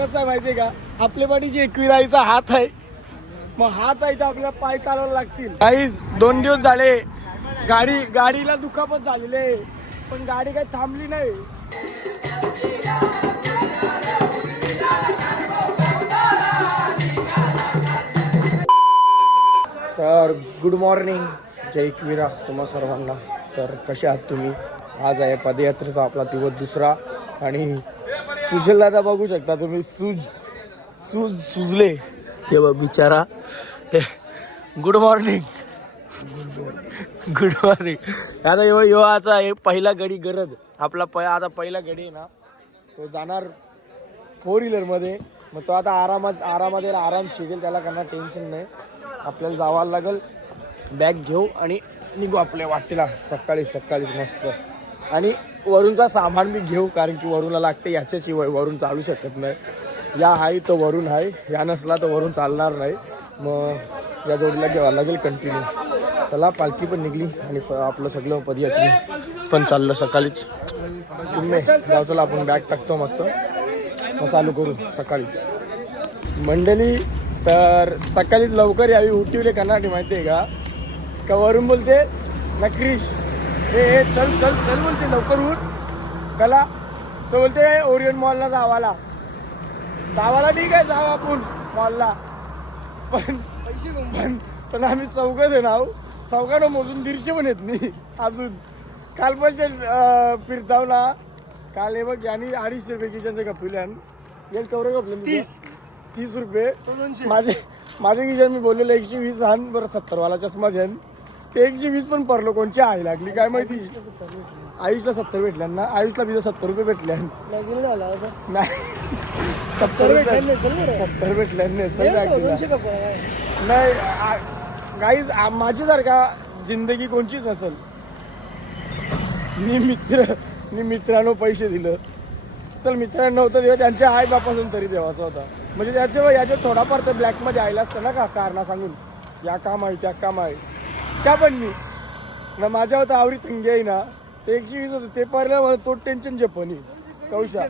कसं आहे माहितीये का, आपल्या पाठीची एकविराईचा हात आहे, मग हात आहे तर आपल्याला पाय चालवायला लागतील. काहीच 2 दिवस झाले गाडीला दुखापत झालेली आहे, पण गाडी काही थांबली नाही. तर गुड मॉर्निंग, जय एकविरा तुम्हा सर्वांना. तर कसे आहात तुम्ही? आज आहे पदयात्रेचा आपला दिवस दुसरा आणि सुजलला आता बघू शकता तुम्ही. सुजले हे बघ बिचारा. Good morning. आता यो आता आहे पहिला गडी गरज आपला आता पहिला गडी आहे ना, तो जाणार 4 व्हीलरमध्ये. मग तो आता आरामात आराम शिकेल, त्याला करणार टेन्शन नाही. आपल्याला जावं लागेल, बॅग घेऊ आणि निघू आपल्या वाटेला सकाळीच मस्त. आणि वरूनचा सामान बी घेऊ, कारण की वरूनला लागते. याच्याची वरून चालू शकत नाही. या आहे तो वरून आहे, या नसला तर वरून चालणार नाही. मग या जोडीला घ्यावं लागेल कंटिन्यू. चला, पालखी पण निघली आणि आपलं सगळं पदयात्री पण चाललं सकाळीच. चुम्मे जाऊ, चला आपण बॅग टाकतो मस्त, मग चालू करू सकाळीच मंडळी. तर सकाळीच लवकर यावी. उठवले कर्नाटी माहिती आहे का वरून बोलते ना क्रिश, हे चल बोलते लवकर उठ. कला तो बोलते ओरियन मॉलला जावाला. ठीक आहे, जाऊ आपण मॉलला, पण आम्ही चौघच आहे ना. चौघानं मोजून 150 पण येत नाही अजून. काल पण फिरताव ना, काल हे बघ यांनी 250 रुपये किशनचे कपल्यान येईल. कवरे कपले 30 रुपये माझे किशन. मी बोललेलं 120 आण बरं, 70वाला चष्मा घ्यान. ते 120 पण परलो. कोणची आई लागली काय माहिती. 70 भेटल्या ना, 20ला 70 रुपये भेटल्या नाही. 70 भेटल्या नाही. काही माझी सारखा जिंदगी कोणचीच नसेल. मी मित्रांनो पैसे दिलं, चल मित्रांनो होतं तेव्हा त्यांच्या आई बापासून तरी देवाचा होता. म्हणजे याच्या थोडाफार तर ब्लॅकमध्ये आयला असतं ना, का कारणा सांगून या काम आहे त्या काम आहे त्या. पण मी ना माझ्या होता आवरी तंगी आहे ना, ते 120 होतं ते पाहिलं मला. तो टेन्शन झेपणी कौशा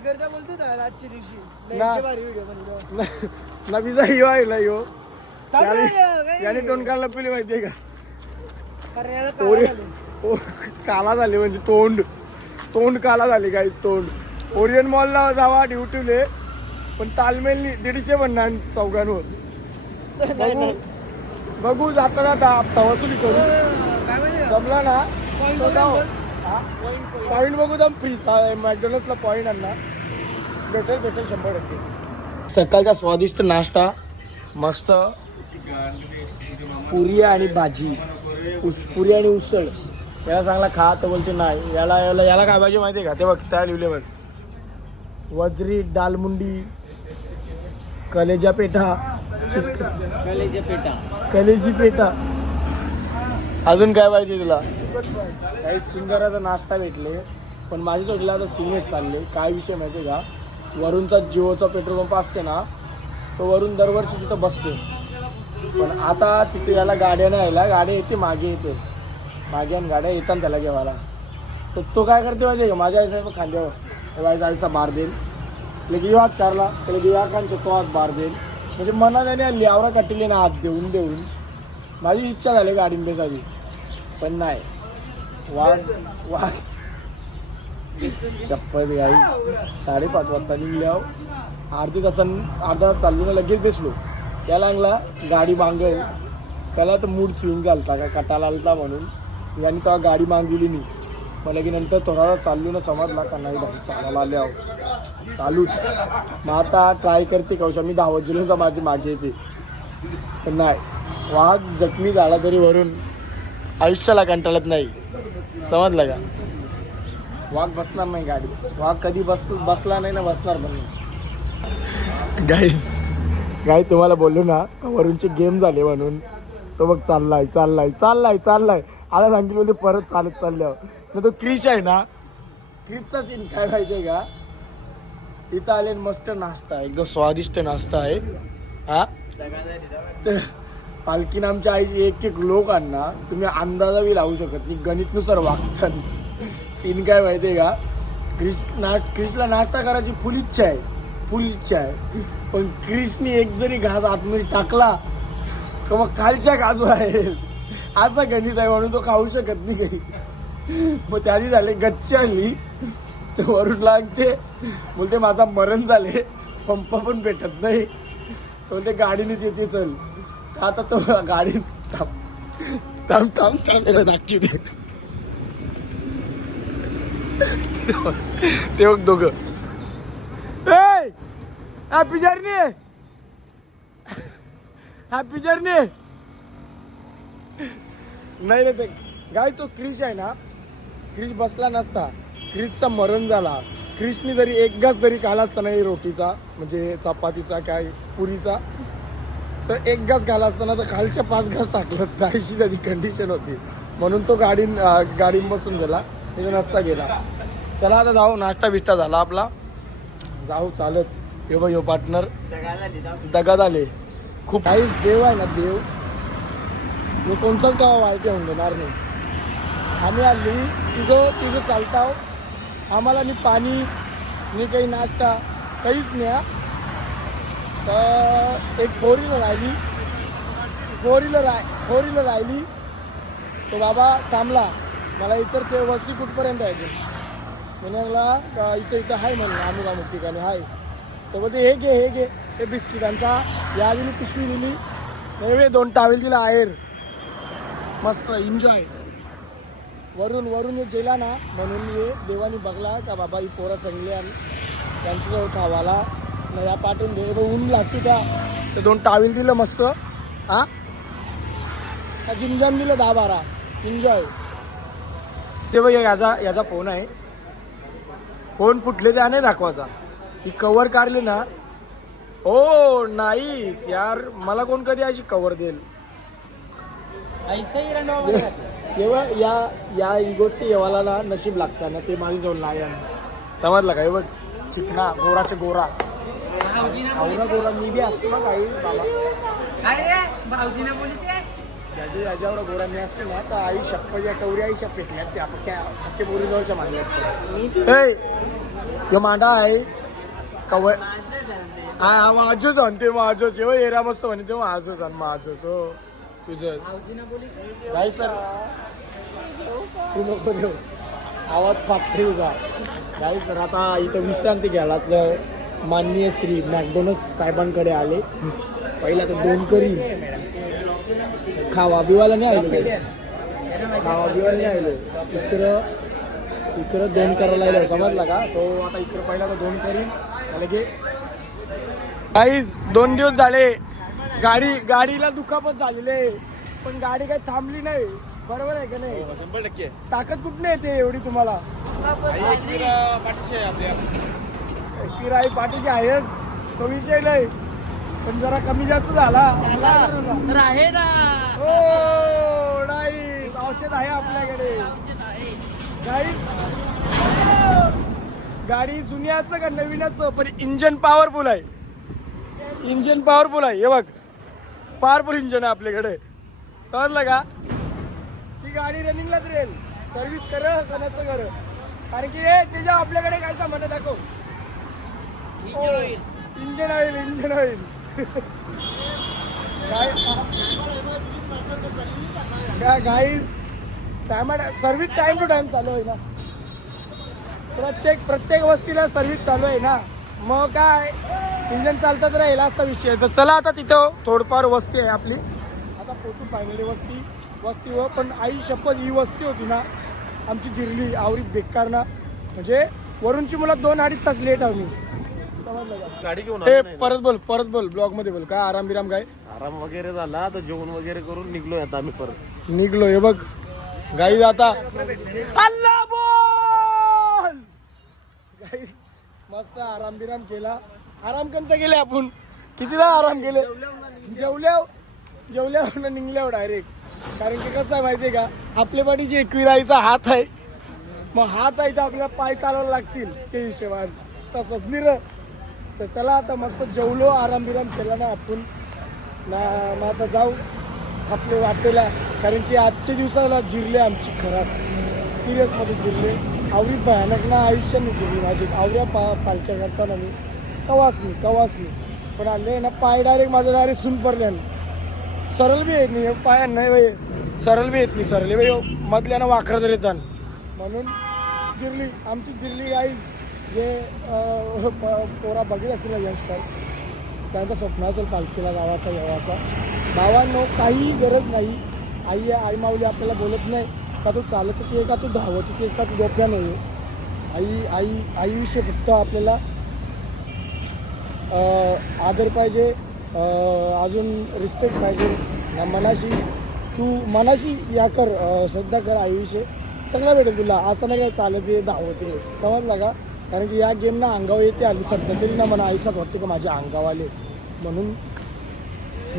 ना विजा यो आहे ना. याने टोनकाला पिली माहितीये का, काला झाले म्हणजे तोंड काला झाले काही. तोंड ओरियन मॉलला जावा ड्युटीले, पण तालमेल 150 म्हणणार चौघांवर. बघू जाता हप्ता वसुली करू. जमला ना पॉईंट बघू दम फ्रीचा मॅकडॉनल्ड्सला पॉईंट आणला भेटेल 100%. सकाळचा स्वादिष्ट नाश्ता मस्त, पुरी आणि भाजी, पुरी आणि उसळ. याला चांगला खा तर बोलते नाही. याला काय पाहिजे माहिती आहे का, ते बघ त्या लिहिले बघ, वजरी डालमुंडी, कलेजी पेठा. अजून काय पाहिजे तुला? काही सुंदर असा नाश्ता भेटले. पण माझ्या जोडीला आता सिनेच चालले. काय विषय माहिती आहे का, वरूनचा जिओचा पेट्रोल पंप असते ना, तो वरून दरवर्षी तिथं बसते. पण आता तिथे याला गाड्या नाही यायला, गाड्या येते मागे आणि गाड्या येतात त्याला घेवायला. तर तो काय करते माहिती आहे का, माझ्या आईचा खांद्यावर आईचा बार देईल, लेकिन हात कारला त्याला या खांचे तो हात बार देईल. म्हणजे मनाने लिहावरा कटली ना हात देऊन माझी इच्छा झाली गाडीन बेसावी. पण नाही, वाघ शपथ गाई 5:30 वाजता निघल्यावर अर्धा तास चाललो ना, लगेच बेसलो. त्या लागला गाडी मागव त्याला तर मूड स्विंग झालता का कटाला आलता म्हणून यांनी तेव्हा गाडी मागविली नाही. मला की नंतर थोडा चाललो ना, समजला का नाही भाई चालायला आल्यावर चालूच. मग आता ट्राय करते कौशा, मी 10 वाजता माझी मागे येते. पण नाही, वाघ जखमी झाला तरी वरून आयुष्याला कंटाळत नाही, समजलं का. वाघ बसणार नाही गाडी, वाघ कधी बसला नाही ना, बसणार पण नाही. गाई तुम्हाला बोललो ना वरूनचे गेम झाले म्हणून. तो बघ चाललाय. आता सांगितलं बोलते परत चालत चालल्यावर. तो क्रिश आहे ना, क्रिशचा सीन काय माहिती आहे का, इथं आले मस्त नाश्ता, एकदम स्वादिष्ट नाश्ता आहे हा. तर पालखीनं आमच्या आईची एक लोक आणणार, तुम्ही अंदाजावी लावू शकत नाही, गणितनुसार वागतात. सीन काय माहिती आहे का, क्रिशला नाश्ता करायची फुल इच्छा आहे. फुल इच्छा आहे. पण क्रिसनी एक जरी घास आतमध्ये टाकला तर मग खालच्या घास आहे असा गणित आहे, म्हणून तो खाऊ शकत नाही काही. मग त्याची झाले गच्ची आणली तर वरून लागते, बोलते माझा मरण झाले, पंप पण भेटत नाही, बोलते गाडीनेच येते चल. आता तो गाडी थांब नागची ते बघ दोघं हॅपी जर्नी हॅपी जर्नी. नाही रे ते गाय तो क्रिश आहे ना, क्रिश बसला नसता, क्रिशचा मरण झाला. क्रिशनी जरी एक घास जरी खाला असता नाही रोटीचा म्हणजे चपातीचा काय पुरीचा, तर एक घास खाला असताना तर खालच्या 5 घास टाकलं तर अशी त्याची कंडिशन होती. म्हणून तो गाडीत बसून गेला, तिथून नसता गेला. चला आता जाऊ, नाश्ता बिष्टा झाला आपला, जाऊ चालत. हे बघ ह्यो पार्टनर दगा झाले खूप. काही देव आहे ना देव, मी कोणताच गावा वाईट होऊन देणार नाही. आम्ही आली तिथं चालताव, आम्हाला नि पाणी नि काही नाश्ता काहीच नाही. तर एक फोर व्हीलर राहिली तो बाबा थांबला, मला इतर ते वस्ती कुठपर्यंत आहे म्हणाला इथं आहे म्हणून आम्ही अमुक ठिकाणी आहे. तर बोलते हे घे ते बिस्किटांचा या दिली पिशवी दिली, हे 2 टावेल दिला आहेर, मस्त एन्जॉय. वरून हे जेला ना म्हणून हे देवानी बघला का बाबा ही पोरं चांगली आणि त्यांच्याजवळ खावाला नाही या पाठवून दे. ऊन लागते का ते 2 टावेल दिलं मस्त. हां जिंजन दिलं 10-12 एन्जॉय. ते बघ याचा फोन आहे, फोन फुटले ते नाही दाखवायचा. ही कवर काढली ना, ओ नाईस यार, मला कोण कधी अशी कवर देईल. तेव्हा या गोष्टी येवाला ना नशीब लागतात ना, ते माझी जाऊन नाही समजलं का. हे बघ चिकना गोराचे गोरा गोरा मी बी असतो ना काही बाबा याच्यावर गोरा मी असतो ना, तर आई शप्प या कवरी आई शप्प पेटल्यात त्या अख्खे बोरी जवळच्या मांडल्यात. मांडा आहे कवय हा माझच आणते माझच जेव्हा एरा मस्त म्हणे तेव्हा माझच आण माझच हो तुझं नाही सर तू नको देऊ आवाज फाटते तुझा. नाही सर आता इथं विश्रांती घ्यायला माननीय श्री मॅकडोनल्ड साहेबांकडे आले. पहिला तर 2 करी खावा बिवाला नाही आले, खावा बिवाला नाही आले. इकडं 2 करायला लागलं समजला का. सो आता इकडं पहिला तर 2 करीन मला घे. काहीच 2 दिवस झाले गाडीला दुखापत झालेले, पण गाडी काही थांबली नाही. बरोबर आहे का नाही. 100% ताकद कुठून येते एवढी तुम्हाला. किराई पाठीची आहेच तो विषय नाही, पण जरा कमी जास्त झाला आहे ना. हो नाही औषध आहे आपल्याकडे. गाडी जुनी असं का नवीन असं, पण इंजन पॉवरफुल आहे. हे बघ पॉवरफुल इंजन आहे आपल्याकडे, समजलं का. ती गाडी रनिंगलाच राहील, सर्व्हिस कर का नसं कर, कारण की त्याच्या आपल्याकडे काय सामान दाखव. इंजन ऑइल काय गाई सर्व्हिस टाइम टू टाइम चालू आहे ना. प्रत्येक वस्तीला सर्व्हिस चालू आहे ना, मग काय इंजन चालतच राहील असा विषय. तर चला आता तिथं थोडंफार वस्ती आहे आपली, आता पोचून पाहिलेली वस्तीवर. पण आई शपथ ही वस्ती होती ना आमची जिरली आवरी बेकार ना, म्हणजे वरूनची मुला 2-2.5 तास लेट आम्ही. गाडी घेऊन परत बोल ब्लॉग मध्ये बोल. काय आराम बिराम काय आराम वगैरे झाला, आता जेवण वगैरे करून निघलोय आता आम्ही परत निघलो. हे बघ गाई आता अल्लाह बोल गाई मस्त आराम बिराम केला. आराम कंचा गेले आपण कितीदा आराम केले. जेवल्यावर निघल्यावर डायरेक्ट, कारण की कसं आहे माहितीये का आपल्या पाठीची एकविराईचा हात आहे, मग हात आहे तर आपल्याला पाय चालवायला लागतील ते हिशोबाने तसंच निर. तर चला आता मस्त जेवलो आराम बिराम केला ना आपण ना, मग आता जाऊ आपले वाटेला, कारण की आजच्या दिवसाला जिरले आमची खराच सिरियसमध्ये जिरले. आवरी भयानक ना आयुष्याने जिरली माझी. आवऱ्या पालख्या करताना मी कवासनी पण आणले ना पाय डायरेक्ट माझं डायरेक्ट सुन पडल्यानं सरळ बी येत नाही पाया नाही बाई सरळ बी येत नाही सरळ बाई मधल्यानं वाखरत येतात म्हणून जिरली आमची जिरली आई जे पोरा बघित असतील यंगस्टर त्यांचं स्वप्न असेल पालखीला गावाचा येवाचा गावांनो काही गरज नाही आई माऊली आपल्याला बोलत नाही का तू चालतच आहे का तू धावतच आहेस का तू डोक्या नाही आईविषयी फक्त आपल्याला आदर पाहिजे अजून रिस्पेक्ट पाहिजे तू मनाशी या कर श्रद्धा कर आईविषयी सगळं भेटेल तुला असं नाही काय चालत आहे धावते समजला का कारण की या गेम ना अंगावर येते आली सध्या तरी ना मला आयुष्यात वाटते का माझ्या अंगावाले म्हणून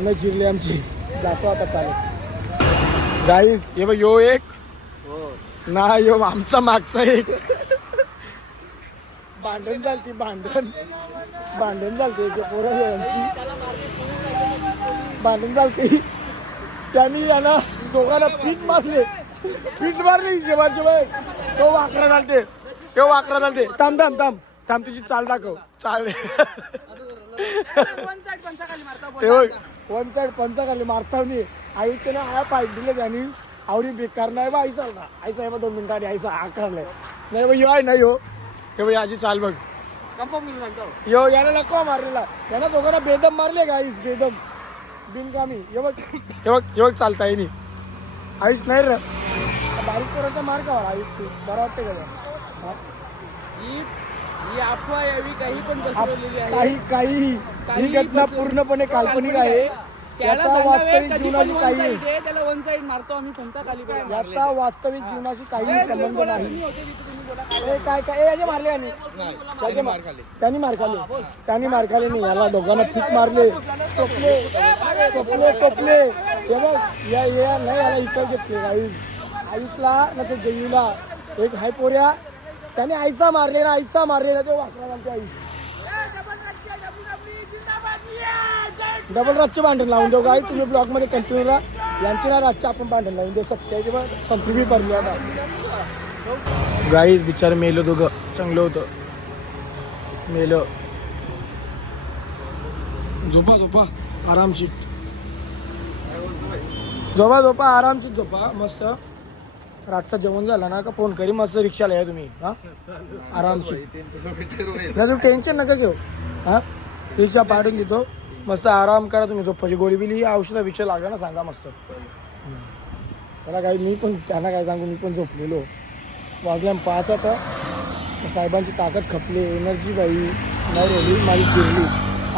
न जिरले आमची जातो आता चालत गाईज ये बघ यो एक ना यो आमचा मागचा एक भांडण झालती पोरं यांची भांडण झालती त्यांनी यांना दोघांना पीठ मारली जेव्हा तो वाकरा चालते थांब तुझी चाल दाखव चाल वन साइड पंचाखाली मारता नाही आईचे ना आया पाय दिले त्यांनी आवडी बेकार नाही बा आईचा होता आईचा आहे 2 मिनिटांनी आईचा आकारलाय नाही बा यो आहे नाही हो हे बाई आजी चाल बघ यो याला नको मारलेला त्यांना दोघांना बेदम मारले का आईस बेदम बिनकामी हे बघ चालता येईल आईस नाही रे बारीक पोराचा मार का आईस बरं वाटते का ही अफवा यावी काही पण पसरवलेली आहे. काही ही घटना पूर्णपणे काल्पनिक आहे त्याला याचा सांगावे, वास्तविक कधी जीवनाशी पण काही one side आहे, त्याला वन साइड मारतो आम्ही पंचाखाली पण मारले. याचा वास्तविक जीवनाशी काही संबंध नाही तुम्ही होते तिथे, तुम्ही बोला. काय याचे मारले आणि त्यांनी मार खाले नाही याला दोघांना पीक मारले टोपले हे बघ या नाही याला इकडे घेतले आईसला ना ते जयूला एक हाय पोऱ्या त्याने आईचा मारलेला ते वाकरा घालते आई डबल रातचे भांडण लावून देऊ काय तुम्ही ब्लॉग मध्ये कंटिन्यू राहा यांची ना रातचे आपण भांडण लावून देऊ सत्याची पण संपली पडली आता गाईज बिचार मेलं दोघं चांगलं होतं मेलं झोपा आरामशीत झोपा मस्त रातचं जेवण झालं ना का फोन करी मस्त रिक्षाला या तुम्ही हा आरामशीत नाही तुम्ही टेन्शन नका घेऊ हा रिक्षा पाडून देतो मस्त आराम करा तुम्ही झोपाची गोळी बिली औषधा विषय लागला ना सांगा मस्त त्याला काही मी पण त्यांना काय सांगू मी पण झोपलेलो वाजल्या 5 आता साहेबांची ताकद खपली एनर्जी बाई नाही राहिली माझी जिरली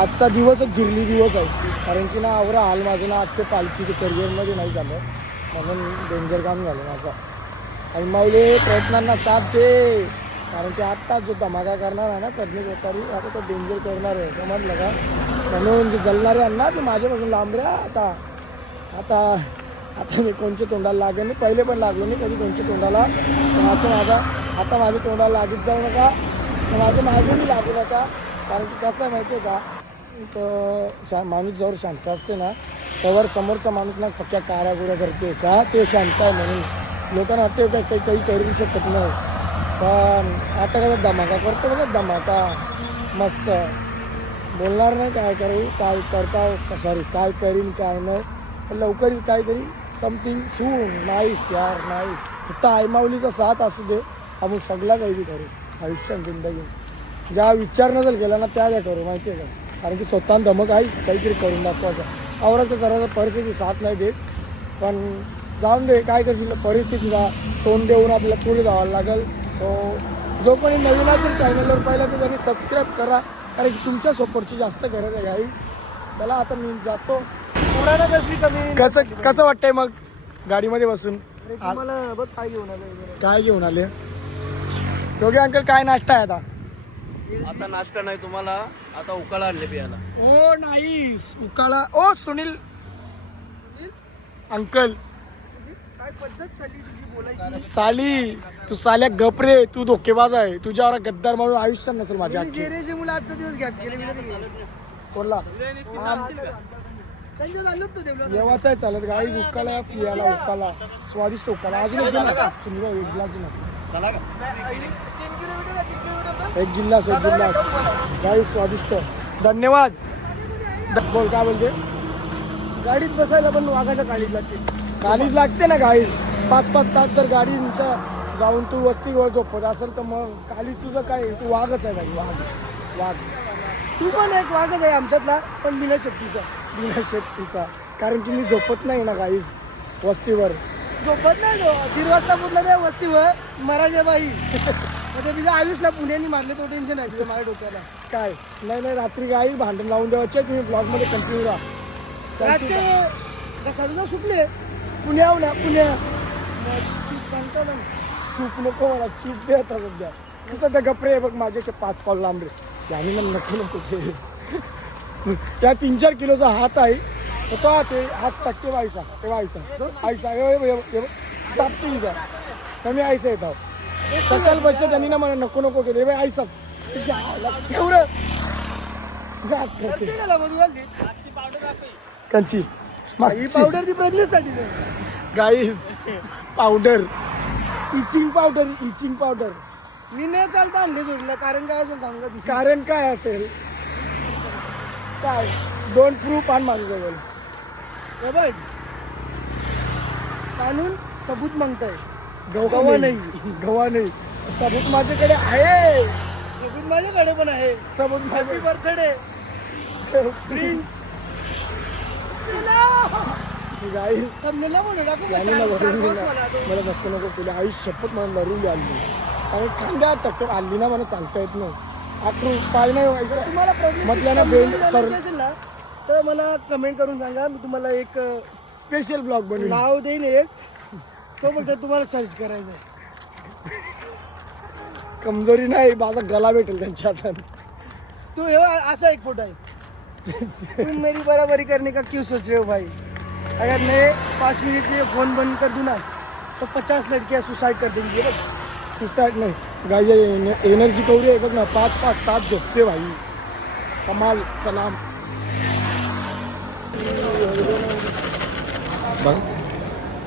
आजचा दिवसच जिरली दिवस आहे कारण की ना आवरा हाल माझं ना आजच्या पालखीचे करिअरमध्ये नाही झालं म्हणून डेंजर काम झालं माझं आणि माऊले प्रयत्नांना साथ दे कारण की आत्ता जो धमाका करणार आहे ना प्रज्ञेश होतारी आता तो डेंजर करणार आहे समजलं का म्हणून जे जलणारे आहे ना ते माझ्यापासून लांब रे आता मी कोणच्या तोंडाला लागेल नाही पहिले पण लागलो नाही कधी कोणच्या तोंडाला आता माझ्या तोंडाला लागत जाऊ नका माझ्या मागे मी लागू नका कारण की कसं आहे माहिती आहे का माणूस जवळ शांत असते ना त्यावर समोरचा माणूस ना पक्क्या काऱ्यागुऱ्या करते का ते शांत आहे म्हणून लोकांना वाटते का काही करू शकत नाही पण आता कसं धमाका करतो बघा धमाका मस्त बोलणार नाही काय करू काय करता काय करीन काय नाही पण लवकर काहीतरी समथिंग सून नाईस यार नाईस फक्त आईमाऊलीचा साथ असू दे आपण सगळा काही बी करू आयुष्यात जिंदगी ज्या विचार नसेल केला ना त्या करू माहिती आहे का कारण की स्वतः धमक आहे काहीतरी करून दाखवायचं आवराचं सर्वांचा परिस्थिती साथ नाही देत पण जाऊन दे काय करशील परिस्थितीला तोंड देऊन आपल्याला पुढे जावं लागेल सो जो कोणी नवीन असेल चॅनलवर पहिला तर त्यांनी सबस्क्राईब करा कारण की तुमच्या सपोर्टची जास्त गरज आहे आई चला आता मी जातो पुढे कसली कमी कसं वाटतंय मग गाडीमध्ये बसून तुम्हाला बघ काय घेऊन आले दोघे अंकल काय नाश्ता आहे आता नाश्ता नाही तुम्हाला आता उकाळा आणले पियाला ओ नाईस उकाळा ओ सुनील अंकल काय पद्धत चालली तुझी बोलायची साली तू साल्या गपरे तू धोकेबाज आहे तुझ्यावर गद्दार म्हणून आयुष्य नसेल माझ्या जेरेचे मुलं आजचा दिवस गॅप केले मी तरी कोणला त्यांच्या झालं तर देवला जेवायचं आहे चालत गाई उकाला पियाला उकाला स्वादिष्ट उकाला अजून एक दिला का? सुनील भाऊ, एक ग्लास दिला. एक गिल्लास गाईस स्वादिष्ट. धन्यवाद. बोल काय बोलते. गाडीत बसायला पण वाघाच्या काळीज लागते. काळीज लागते ना गाईस. 5-5 तास जर गाडीच्या जाऊन तू वस्तीवर झोपत असेल तर मग काळीज तुझं काय, तू वाघच आहे गाडी. वाघ तू पण एक वाघच आहे आमच्यातला, पण बिना शक्तीचा. कारण की मी झोपत नाही ना गाईज वस्तीवर. झोपत नाही. 1:30 वाजता पुढला त्या वस्तीवर मराठे बाई म्हणजे तुझ्या आयुषला पुण्याने मारले तो टेन्शन आहे तुझं माझ्या डोक्याला. काय नाही रात्री गाई भांडण लावून द्यायचे. तुम्ही ब्लॉगमध्ये कंटिन्यू राहा. रातचे साधूला सुटले पुण्याहून ना सांगतो ना सूप नको मला चीप दे आता सध्या. तुझं त्या गपरे आहे बघ माझ्याचे 5 पाऊल लांब रे. त्याने ना नको त्या 3-4 किलोचा हात आहे तर तो ते हात टाकते वायसा टाकते तर मी आयसा येत आहो. सकाळ पैसे त्यांनी ना मला नको केले बाई आयसा तेवढं कंची पावडर ती प्रज्ञेसाठी गाईस. पावडर इचिंग पावडर मी नाही चालता आणले जोडलं. कारण काय असेल सांगा. कारण काय असेल काय डोंट प्रूफ आण माझ्याजवळ. बघ कानून सबूत मागताय. गवा नाही सबूत माझ्याकडे आहे. सबूत माझ्याकडे पण आहे. सबूत हॅपी बर्थडे प्रिन्स. मला नको केलं. आई शपथ मला लरून द्याली. आणि खांद्या टक्कर आली ना मला चालता येत नाही. अप्रूव पाय नाही व्हायचं. तुम्हाला म्हटलं ना बेंड असेल ना तर मला कमेंट करून सांगा. मी तुम्हाला एक स्पेशल ब्लॉग बनवून नाव देईन एक. तो बोलतो तुम्हाला सर्च करायचं आहे. कमजोरी नाही माझा गला भेटेल त्यांच्या हातात. तू हे असा एक फोटो आहे. तुम मेरी बराबरी करने का क्यों सोच रहे हो भाई. अगर मैं 5 मिनट से फोन बंद कर दूँ ना तो 50 लड़कियाँ सुसाइड कर देंगी. बघ सुसाइड नाही गाई एनर्जी कवरी आहे बघ ना. 5-5 तास झोपते भाई. कमाल. सलाम. बघ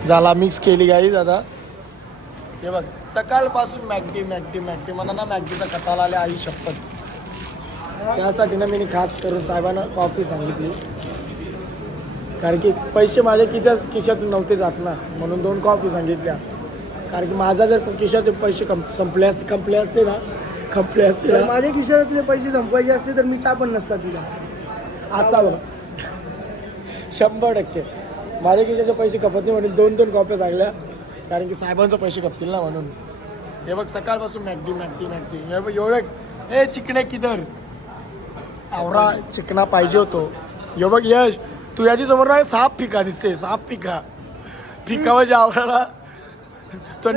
झाला मिक्स केली गाई दादा. हे बघ सकाळपासून मॅगडी मला ना मॅगडीचा कटाला आल्या आई शपथ. त्यासाठी ना मी खास करून साहेबांना कॉफी सांगितली. कारण की पैसे माझ्या खिशातून नव्हते जात ना म्हणून 2 कॉफी सांगितल्या. कारण की माझा जर खिशाचे पैसे संपले असते ना माझ्या खिशातले पैसे संपवायचे असते तर मी चहा पण नसता पिला. असा बघ 100% माझ्या खिशाचे पैसे खपत नाही म्हणून 2 कॉफ्या सांगल्या. कारण की साहेबांचे पैसे खपतील ना म्हणून. हे बघ सकाळपासून मॅगडी हे बघ एवढं. हे चिकणे किधर आवरा चिकना पाहिजे होतो. हे बघ यश तू याची समोर ना साप फिका दिसते. फिका म्हणजे आवराला तो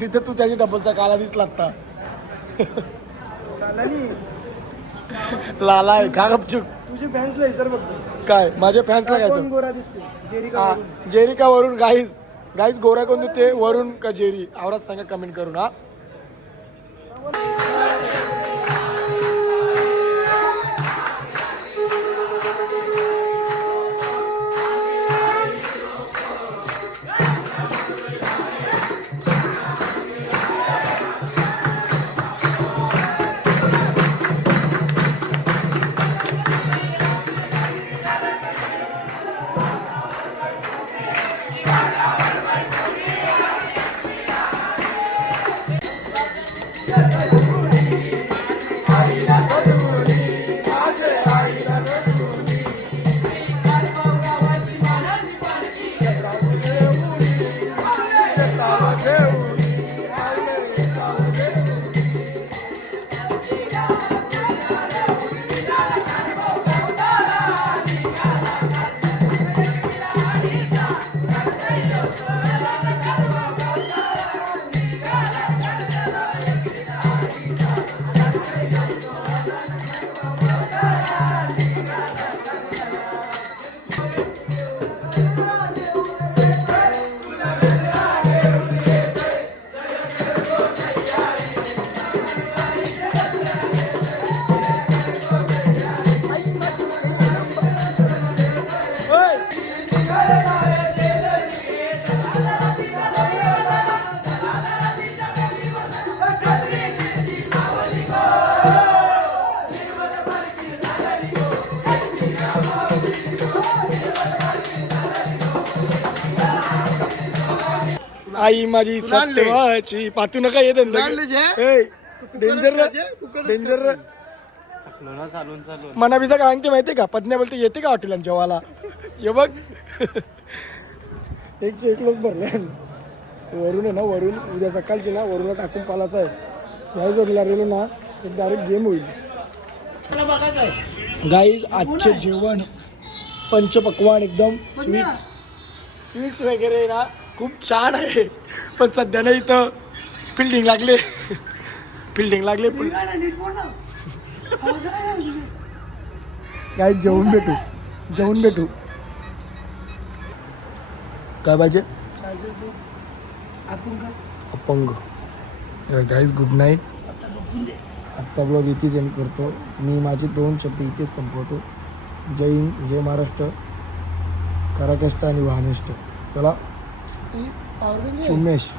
तिथं तू त्याची डबलचा काला दिसला आता. लाला आहे का गपचूप. तुझी फॅन्सला विचार बघ काय माझ्या फॅन्सला काय गोरा दिसते. जेरिका वरून गाईज गोरा कोण ते वरून का जेरी आवराच सांगा कमेंट करून. हा आई माझी सत्वाची पातू नका येत डेंजर डेंजर चालून चालून मनाबीचा काय ते माहितीये का पत्न्या बोलते येते का हॉटेलांच्या जेवायला ये बघ 101 लोक भरले वरून आहे ना वरून उद्या सकाळची ना वरून टाकून पालाचं आहे या जोडला रेलो ना एक डायरेक्ट गेम होईल गाईज आजचे जेवण पंचपक्वान एकदम स्वीट्स वगैरे ना खूप छान आहे पण सध्या ना इथं फिल्डिंग लागले गाईज जेवून भेटू काय पाहिजे अपंग गाईज गुड नाईट आजचा ब्लॉग इथेच एंड करतो मी माझे 2 शब्द इथेच संपवतो जय हिंद जय महाराष्ट्र करा कष्ट आणि वाहनिष्ठ चला उमेश